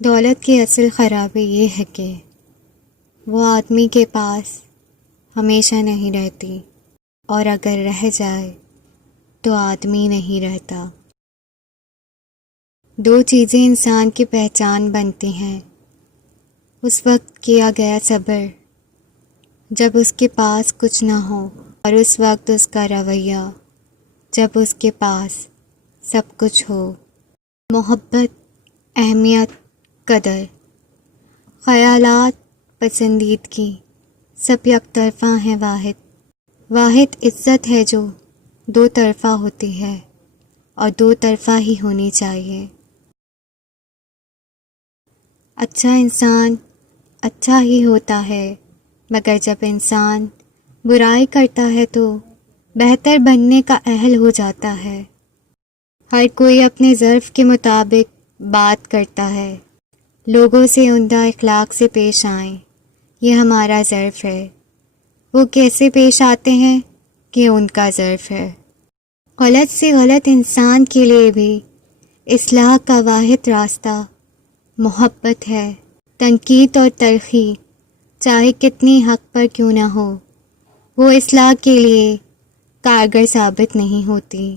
دولت کی اصل خرابی یہ ہے کہ وہ آدمی کے پاس ہمیشہ نہیں رہتی، اور اگر رہ جائے تو آدمی نہیں رہتا۔ دو چیزیں انسان کی پہچان بنتی ہیں: اس وقت کیا گیا صبر جب اس کے پاس کچھ نہ ہو، اور اس وقت اس کا رویہ جب اس کے پاس سب کچھ ہو۔ محبت، اہمیت، قدر، خیالات، پسندیدگی سب یک طرفہ ہیں۔ واحد عزت ہے جو دو طرفہ ہوتی ہے، اور دو طرفہ ہی ہونی چاہیے۔ اچھا انسان اچھا ہی ہوتا ہے، مگر جب انسان برائی کرتا ہے تو بہتر بننے کا اہل ہو جاتا ہے۔ ہر کوئی اپنے ظرف کے مطابق بات کرتا ہے۔ لوگوں سے عمدہ اخلاق سے پیش آئیں، یہ ہمارا ظرف ہے۔ وہ کیسے پیش آتے ہیں کہ ان کا ظرف ہے۔ غلط سے غلط انسان کے لیے بھی اصلاح کا واحد راستہ محبت ہے۔ تنقید اور تلخی چاہے کتنی حق پر کیوں نہ ہو، وہ اصلاح کے لیے کارگر ثابت نہیں ہوتی۔